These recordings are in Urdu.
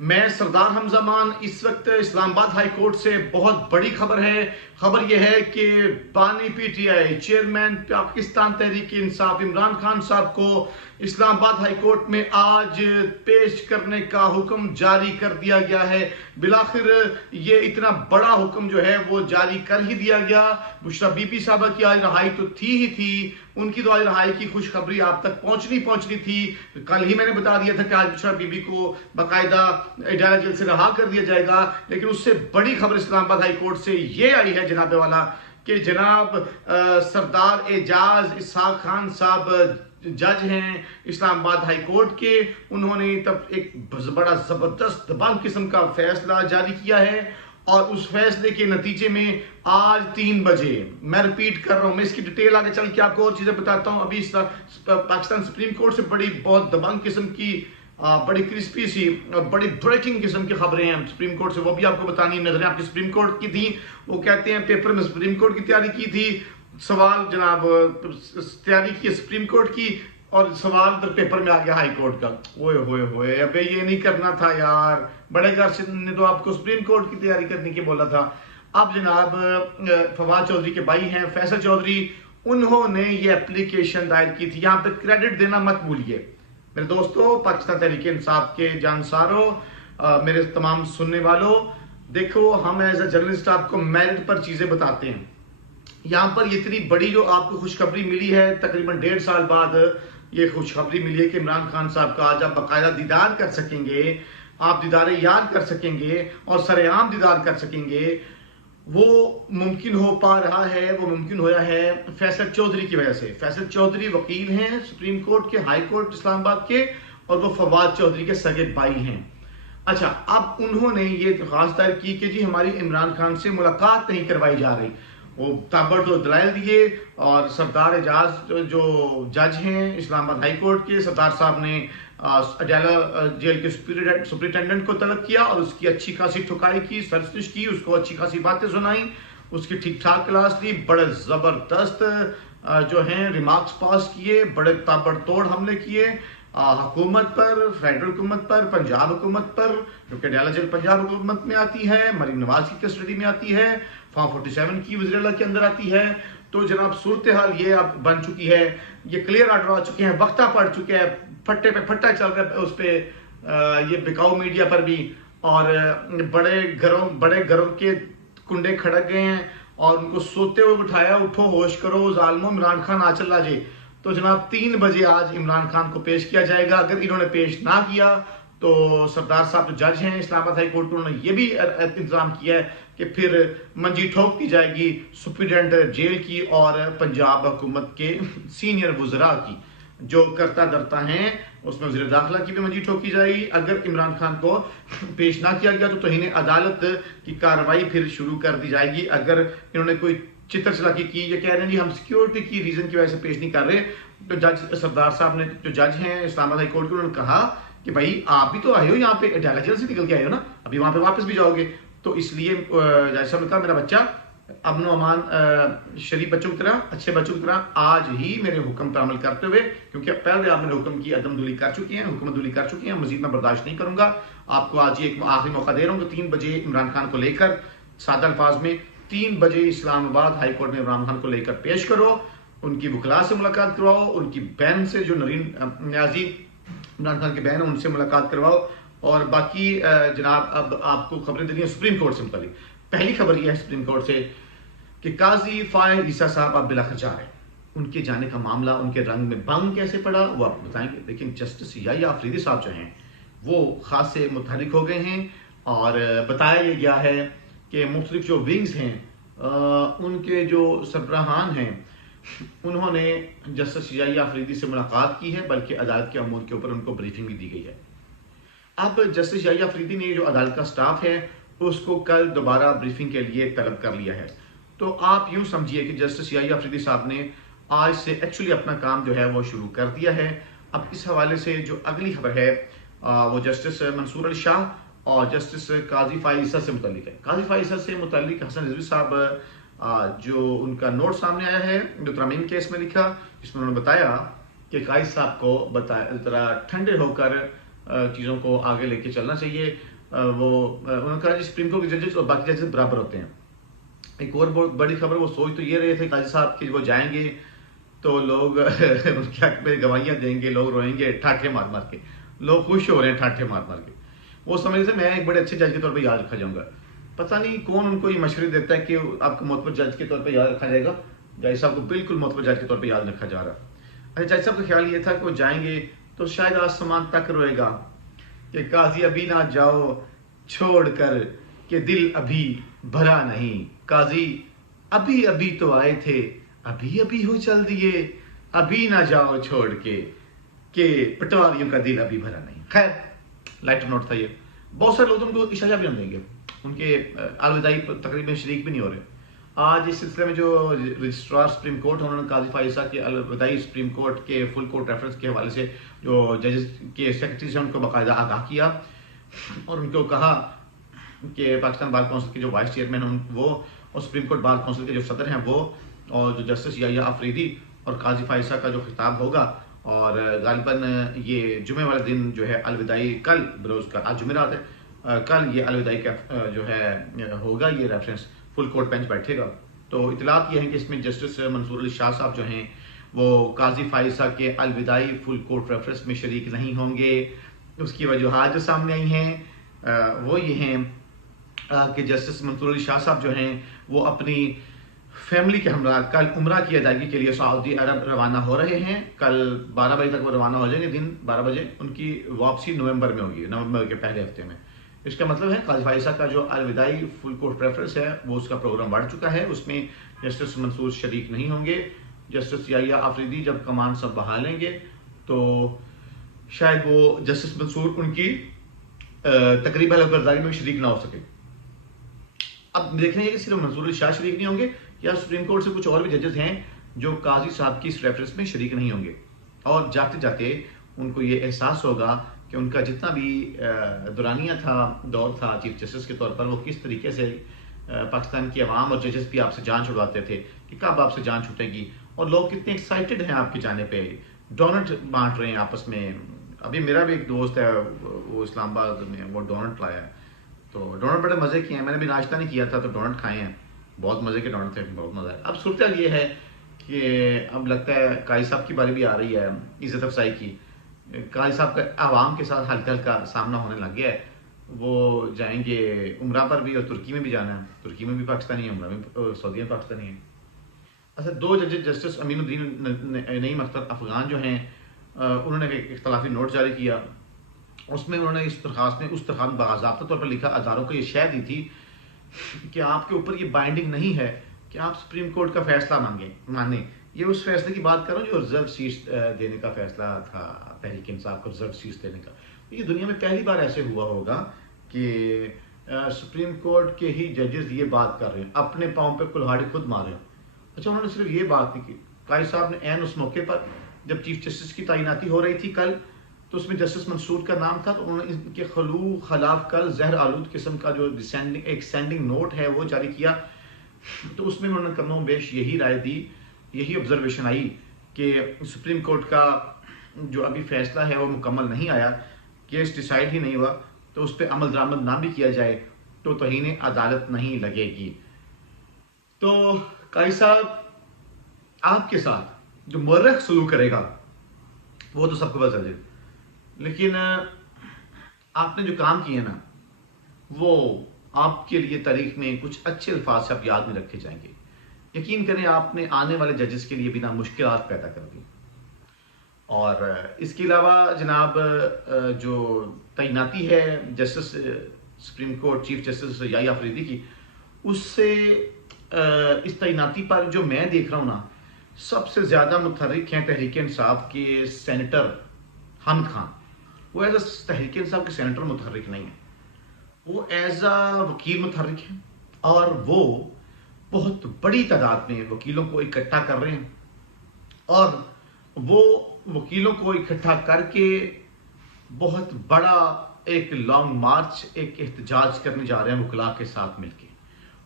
میں سردار حمزہ مان اس وقت اسلام آباد ہائی کورٹ سے بہت بڑی خبر ہے. خبر یہ ہے کہ بانی P T I chairman Pakistan Tehreek Insaf Imran Khan صاحب کو اسلام آباد ہائی کورٹ میں آج پیش کرنے کا حکم جاری کر دیا گیا ہے. بالآخر یہ اتنا بڑا حکم جو ہے وہ جاری کر ہی دیا گیا. بشریٰ بی بی صاحبہ کی آج رہائی تو تھی ہی تھی, ان کی تو آج رہائی کی خوشخبری آپ تک پہنچنی تھی. کل ہی میں نے بتا دیا تھا کہ آج بشریٰ بی بی کو باقاعدہ اڈالہ جیل سے رہا کر دیا جائے گا, لیکن اس سے بڑی خبر اسلام آباد ہائی کورٹ سے یہ آئی ہے جناب والا کہ جناب سردار اعجاز اسحاق خان صاحب جج ہیں اسلام آباد ہائی کورٹ کے, انہوں نے تب ایک بڑا زبردست دبنگ قسم کا فیصلہ جاری کیا ہے. اور اس فیصلے کے نتیجے میں آج 3 بجے, میں ریپیٹ کر رہا ہوں, میں اس کی ڈیٹیل آگے چل کے آپ کو اور چیزیں بتاتا ہوں. ابھی پاکستان سپریم کورٹ سے بہت دبنگ قسم کی بڑی کرسپی سی بڑی بریکنگ قسم کی خبریں ہیں سپریم کورٹ سے, وہ بھی آپ کو بتانی ہے. نظریں آپ کی سپریم کورٹ کی تھیں, وہ کہتے ہیں پیپر میں سپریم کورٹ کی تیاری کی تھی, سوال جناب تیاری کی سپریم کورٹ کی اور سوال در پیپر میں آ گیا ہائی کورٹ کا. اوئے ہوئے ہوئے, ابے یہ نہیں کرنا تھا یار, بڑے گھر نے تو آپ کو سپریم کورٹ کی تیاری کرنے کی بولا تھا. اب جناب فواد چودھری کے بھائی ہیں فیصل چودھری, انہوں نے یہ اپلیکیشن دائر کی تھی. یہاں پہ کریڈٹ دینا مت بھولیے میرے دوستو, پاکستان تحریک انصاف کے جانساروں, میرے تمام سننے والوں. دیکھو ہم ایز اے جرنلسٹ آپ کو میرٹ پر چیزیں بتاتے ہیں. یہاں پر اتنی بڑی جو آپ کو خوشخبری ملی ہے, تقریباً 1.5 سال بعد یہ خوشخبری ملی ہے کہ عمران خان صاحب کا آج آپ باقاعدہ دیدار کر سکیں گے, آپ دیدار یاد کر سکیں گے اور سر عام دیدار کر سکیں گے. وہ ممکن ہو پا رہا ہے, وہ ممکن ہوا ہے فیصل چودھری کی وجہ سے. فیصل چودھری وکیل ہیں سپریم کورٹ کے, ہائی کورٹ اسلام آباد کے, اور وہ فواد چودھری کے سگے بھائی ہیں. اچھا, اب انہوں نے یہ درخواست دائر کی کہ جی ہماری عمران خان سے ملاقات نہیں کروائی جا رہی. وہ تابڑتوڑ دلائل دیے, اور سردار اعجاز جو جج ہیں اسلام آباد ہائی کورٹ کے, سردار صاحب نے اڈالہ جیل کے سپرنٹینڈنٹ کو طلب کیا اور اس کی اچھی خاصی ٹھکائی کی, سرزنش کی, اس کو اچھی خاصی باتیں سنائیں, اس کی ٹھیک ٹھاک کلاس لی, بڑے زبردست جو ہیں ریمارکس پاس کیے, بڑے تابڑتوڑ حملے کیے حکومت پر, فیڈرل حکومت پر, پنجاب حکومت پر, جو کہ اڈالہ جیل پنجاب حکومت میں آتی ہے, مریم نواز کی کسٹڈی میں آتی ہے, فارم 47 کی وزیر اللہ کے اندر آتی ہے. تو جناب صورتحال یہ اب بن چکی ہے, یہ کلیئر آرڈر آ چکے ہیں, وقتہ پڑ چکے ہیں, پھٹے پہ پھٹا چل رہا ہے اس پہ یہ بکاؤ میڈیا پر بھی, اور بڑے گھروں کے کنڈے کھڑک گئے ہیں اور ان کو سوتے ہوئے بٹھایا, اٹھو ہوش کرو ظالمو, عمران خان آ چل جے. تو جناب 3 بجے آج عمران خان کو پیش کیا جائے گا. اگر انہوں نے پیش نہ کیا تو سردار صاحب جو جج ہیں اسلام آباد ہائی کورٹ کو, انہوں نے یہ بھی انتظام کیا ہے کہ پھر منجی ٹھوک دی جائے گی سپرنٹینڈنٹ جیل کی اور پنجاب حکومت کے سینئر وزراء کی, جو کرتا درتا ہیں. اس میں وزیر داخلہ کی بھی منجی ٹھوکی جائے گی. اگر عمران خان کو پیش نہ کیا گیا تو توہین عدالت کی کارروائی پھر شروع کر دی جائے گی. اگر انہوں نے کوئی چتر چلاکی کی, یہ کہہ رہے ہیں جی ہم سیکیورٹی کی ریزن کی وجہ سے پیش نہیں کر رہے, تو جج سردار صاحب نے, جو جج ہیں اسلام آباد ہائی کورٹ کے, انہوں نے کہا کہ بھائی آپ بھی تو آئے ہو یہاں پہ, اڈالہ جیل سے نکل کے آئے ہو نا, ابھی وہاں پہ واپس بھی جاؤ گے. تو اس لیے جج صاحب نے کہا میرا بچہ امن و امان شریف بچوں کی طرح, اچھے بچوں کی طرح آج ہی میرے حکم پر عمل کرتے ہوئے, کیونکہ پہلے آپ میرے حکم کی عدم دولی کر چکی ہیں, حکومت دولی کر چکی ہیں, مزید میں برداشت نہیں کروں گا. آپ کو آج یہ ایک آخری موقع دے رہا ہوں کہ 3 بجے عمران خان کو لے کر, سادہ الفاظ میں 3 بجے اسلام آباد ہائی کورٹ میں عمران خان کو لے کر پیش کرو, ان کی وکلاء سے ملاقات کرواؤ, ان کی بہن سے جو نرین نیازی عمران خان کی بہن ہے ان سے ملاقات کرواؤ. اور باقی جناب اب آپ کو خبریں دینی ہیں سپریم کورٹ سے متعلق. پہلی خبر یہ ہے سپریم کورٹ سے کہ قاضی فائز عیسیٰ صاحب اب بلاخر جا رہے ہیں. ان کے جانے کا معاملہ, ان کے رنگ میں بنگ کیسے پڑا وہ آپ بتائیں گے. لیکن جسٹس یحییٰ آفریدی صاحب جو ہیں وہ خاص سے متحرک ہو گئے ہیں, اور بتایا یہ گیا ہے کہ مختلف جو ونگز ہیں ان کے جو سربراہان ہیں انہوں نے جسٹس یحییٰ آفریدی سے ملاقات کی ہے, بلکہ عدالت کے امور کے اوپر ان کو بریفنگ بھی دی گئی ہے. اب جسٹس یحییٰ آفریدی نے جو عدالت کا سٹاف ہے اس کو کل دوبارہ بریفنگ کے لیے طلب کر لیا ہے. تو آپ یوں سمجھیے کہ جسٹس یحییٰ آفریدی صاحب نے آج سے ایکچولی اپنا کام جو ہے وہ شروع کر دیا ہے. اب اس حوالے سے جو اگلی خبر ہے وہ جسٹس منصور علی شاہ اور جسٹس قاضی فائز عیسیٰ سے متعلق ہے. قاضی فائز عیسیٰ سے متعلق حسن رضوی صاحب جو ان کا نوٹ سامنے آیا ہے جو ترامیم کیس میں لکھا, جس میں انہوں نے بتایا کہ قائد صاحب کو ذرا ٹھنڈے ہو کر چیزوں کو آگے لے کے چلنا چاہیے. انہوں نے کہا جی سپریم کورٹ کے ججز اور باقی ججز برابر ہوتے ہیں. ایک اور بہت بڑی خبر, وہ سوچ تو یہ رہے تھے قاضی صاحب کہ وہ جائیں گے تو لوگ ان کے حق میں گواہیاں دیں گے, لوگ روئیں گے ٹھاٹھے مار مار کے, لوگ خوش ہو رہے ہیں ٹھاٹھے مار مار کے. وہ سمجھ سے میں ایک بڑے اچھے جج کے طور پہ یاد رکھا جاؤں گا. پتہ نہیں کون ان کو یہ مشورے دیتا ہے کہ آپ کو معتبر جج کے طور پہ یاد رکھا جائے گا. جج صاحب کو بالکل معتبر جج کے طور پہ یاد رکھا جا رہا. اچھا جج صاحب کا خیال یہ تھا کہ وہ جائیں گے تو شاید آسمان تک روئے گا کہ قاضی ابھی نہ جاؤ چھوڑ کر کہ دل ابھی بھرا نہیں, قاضی ابھی ابھی تو آئے تھے ابھی ابھی ہو چل دیے, ابھی نہ جاؤ چھوڑ کے کہ پٹواریوں کا دل ابھی بھرا نہیں. خیر لائٹر نوٹ تھا یہ. بہت سارے لوگ ان کو اشارہ بھی نہیں دیں گے, ان کے الوداعی تقریب میں شریک بھی نہیں ہو رہے. آج اس سلسلے میں جو رجسٹرار سپریم کورٹ انہوں نے قاضی فائزہ کے الوداعی سپریم کورٹ کے فل کورٹ ریفرنس کے حوالے سے جو ججز کے سیکرٹری سے ان کو باقاعدہ آگاہ کیا اور ان کو کہا کہ پاکستان بار کونسل کے جو وائس چیئرمین ہیں وہ, اور سپریم کورٹ بار کونسل کے جو صدر ہیں وہ, اور جو جسٹس یحییٰ آفریدی اور قاضی فائزہ کا جو خطاب ہوگا, اور غالباً یہ جمعے والے دن جو ہے الوداعی, کل بروز کا آج جمعرات ہے, کل یہ الوداعی کا جو ہے ہوگا یہ ریفرنس, فل کورٹ بینچ بیٹھے گا. تو اطلاعات یہ ہیں کہ اس میں جسٹس منصور علی شاہ صاحب جو ہیں وہ قاضی فائزہ کے الوداعی فل کورٹ ریفرنس میں شریک نہیں ہوں گے. اس کی وجوہات جو سامنے آئی ہیں وہ یہ ہیں کہ جسٹس منصور علی شاہ صاحب جو ہیں وہ اپنی فیملی کے ہمراہ کل عمرہ کی ادائیگی کے لیے سعودی عرب روانہ ہو رہے ہیں. کل 12 بجے تک وہ روانہ ہو جائیں گے, دن 12 بجے. ان کی واپسی نومبر میں ہوگی, نومبر کے پہلے ہفتے میں. اس کا مطلب ہے قاضی فائزہ کا جو الوداعی فل کورٹ ریفرنس ہے وہ اس کا پروگرام بڑھ چکا ہے. اس میں جسٹس منصور شریک نہیں ہوں گے. جسٹس یحییٰ آفریدی جب کمان سنبھالیں گے تو شاید وہ جسٹس منصور ان کی تقریب البرداری میں شریک نہ ہو سکے. اب دیکھیں گے کہ صرف منصور علی شاہ شریک نہیں ہوں گے یا سپریم کورٹ سے کچھ اور بھی ججز ہیں جو قاضی صاحب کی اس ریفرنس میں شریک نہیں ہوں گے, اور جاتے جاتے ان کو یہ احساس ہوگا کہ ان کا جتنا بھی دورانیہ تھا, دور تھا چیف جسٹس کے طور پر, وہ کس طریقے سے پاکستان کی عوام اور ججز بھی آپ سے جان چھڑواتے تھے کہ کب آپ سے جان چھوٹے گی, اور لوگ کتنے ایکسائٹڈ ہیں آپ کے جانے پہ, ڈونٹ بانٹ رہے ہیں آپس میں. ابھی میرا بھی ایک دوست ہے وہ اسلام آباد میں, وہ ڈونٹ لایا ہے, تو ڈونٹ بڑے مزے کیے ہیں. میں نے بھی ناشتہ نہیں کیا تھا تو ڈونٹ کھائے ہیں, بہت مزے کے ڈونٹ تھے, بہت مزہ ہے. اب صورتحال یہ ہے کہ اب لگتا ہے قاضی صاحب کی باری بھی آ رہی ہے عزت افزائی کی. قاضی صاحب کا عوام کے ساتھ ہلکا ہلکا سامنا ہونے لگ گیا ہے. وہ جائیں گے عمرہ پر بھی, اور ترکی میں بھی جانا ہے. ترکی میں بھی پاکستانی ہے, عمرہ میں سعودی میں پاکستانی ہے. اچھا, دو ججز جسٹس امین الدین نعیم اختر افغان جو ہیں انہوں نے ایک اختلافی نوٹ جاری کیا. اس میں انہوں نے اس درخواست میں باضابطہ طور پر لکھا, اداروں کو یہ شے دی تھی کہ آپ کے اوپر یہ بائنڈنگ نہیں ہے کہ آپ سپریم کورٹ کا فیصلہ مانیں. یہ اس فیصلے کی بات کروں جو ریزرو سیٹس دینے کا فیصلہ تھا, تحریک انصاف کو ریزرو سیٹس دینے کا. یہ دنیا میں پہلی بار ایسے ہوا ہوگا کہ سپریم کورٹ کے ہی ججز یہ بات کر رہے ہیں, اپنے پاؤں پہ کلہاڑی خود مار رہے ہیں. اچھا, انہوں نے صرف یہ بات نہیں کی. قاضی صاحب نے عین اس موقع پر جب چیف جسٹس کی تعیناتی ہو رہی تھی کل, تو اس میں جسٹس منصور کا نام تھا, تو انہوں نے ان کے خلاف کل زہر آلود قسم کا جو ایک سینڈنگ نوٹ ہے وہ جاری کیا. تو اس میں انہوں نے کم و بیش یہی رائے دی, یہی آبزرویشن آئی کہ سپریم کورٹ کا جو ابھی فیصلہ ہے وہ مکمل نہیں آیا, کیس ڈیسائیڈ ہی نہیں ہوا, تو اس پہ عمل درآمد نہ بھی کیا جائے تو توہین عدالت نہیں لگے گی. تو قاضی صاحب آپ کے ساتھ جو مورخ سلوک کرے گا وہ تو سب کو پتہ چل, لیکن آپ نے جو کام کیے نا وہ آپ کے لیے تاریخ میں کچھ اچھے الفاظ سے آپ یاد میں رکھے جائیں گے. یقین کریں آپ نے آنے والے ججز کے لیے بنا مشکلات پیدا کر دی. اور اس کے علاوہ جناب جو تعیناتی ہے justice Supreme Court chief justice Yahya Afridi کی, اس سے اس تعیناتی پر جو میں دیکھ رہا ہوں نا, سب سے زیادہ متحرک ہیں تحریک انصاف کے سینیٹر حامد خان. وہ ایز اے تحریک انصاف کے سینیٹر متحرک نہیں ہیں, وہ ایز اے وکیل متحرک ہیں, اور وہ بہت بڑی تعداد میں وکیلوں کو اکٹھا کر رہے ہیں, اور وہ وکیلوں کو اکٹھا کر کے بہت بڑا ایک لانگ مارچ, ایک احتجاج کرنے جا رہے ہیں وکلاء کے ساتھ مل کے.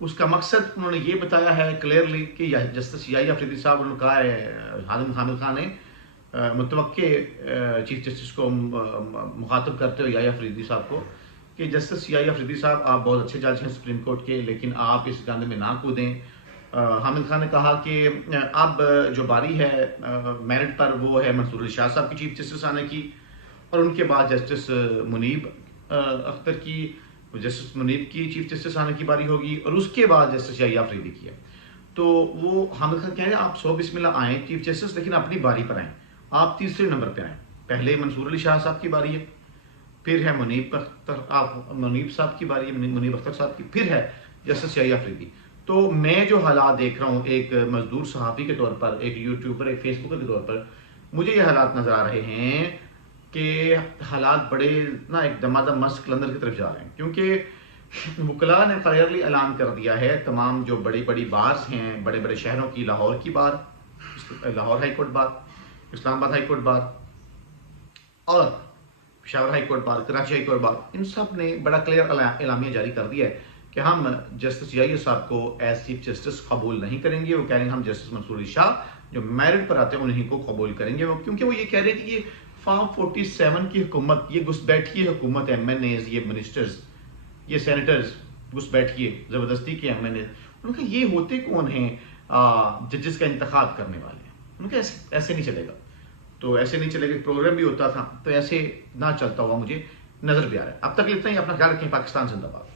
اس کا مقصد انہوں نے یہ بتایا ہے کلیئرلی کہ جسٹس یحییٰ آفریدی صاحب انہوں نے کہا ہے حامد خان نے متوقع چیف جسٹس کو مخاطب کرتے ہوئے یحییٰ فریدی صاحب کو کہ جسٹس یحییٰ فریدی صاحب آپ بہت اچھے جج ہیں سپریم کورٹ کے، لیکن آپ اس گانے میں نہ کودیں۔ حامد خان نے کہا کہ اب جو باری ہے میرٹ پر وہ ہے منصور علی شاہ صاحب کی چیف جسٹس آنے کی، اور ان کے بعد جسٹس منیب اختر کی، جسٹس منیب کی چیف جسٹس آنے کی باری ہوگی، اور اس کے بعد جسٹس یحییٰ فریدی کی ہے۔ تو وہ حامد خان کہہ رہے ہیں آپ سو بسم اللہ آئیں چیف جسٹس، لیکن اپنی باری پر آئیں، آپ تیسرے نمبر پہ آئیں۔ پہلے منصور علی شاہ صاحب کی باری ہے، پھر ہے منیب صاحب کی باری ہے، منیب اختر صاحب کی، پھر ہے جسٹس یحییٰ فریدی۔ تو میں جو حالات دیکھ رہا ہوں ایک مزدور صحافی کے طور پر، ایک یوٹیوبر، ایک فیس بکر کے طور پر، مجھے یہ حالات نظر آ رہے ہیں کہ حالات بڑے ایک دمادم مست کلندر کی طرف جا رہے ہیں، کیونکہ وکلاء نے کلیئرلی اعلان کر دیا ہے، تمام جو بڑی بڑی بارز ہیں بڑے بڑے شہروں کی، لاہور کی bar, Lahore High Court bar, Islamabad High Court bar اور Peshawar High Court bar, Karachi High Court bar, ان سب نے بڑا کلیئر اعلامیہ جاری کر دیا ہے کہ ہم جسٹس یحییٰ صاحب کو ایز چیف جسٹس قبول نہیں کریں گے۔ وہ کہہ رہے ہیں ہم جسٹس منصور علی شاہ جو میرٹ پر آتے ہیں انہیں کو قبول کریں گے، کیونکہ وہ یہ کہہ رہے کہ یہ فارم 47 کی حکومت، یہ گھس بیٹھی حکومت ہے، ایم این ایز، یہ منسٹرز، یہ سینیٹرز گھس بیٹھیے زبردستی کے ایم این اے، ان کا یہ ہوتے کون ہیں ججز کا انتخاب کرنے والے ہیں، ان کا ایسے نہیں چلے گا۔ تو ایسے نہیں چلے گا، پروگرام بھی ہوتا تھا تو ایسے نہ چلتا ہوا مجھے نظر بھی آ رہا ہے۔ اب تک اتنا ہی، اپنا خیال رکھیں، پاکستان زندہ باد۔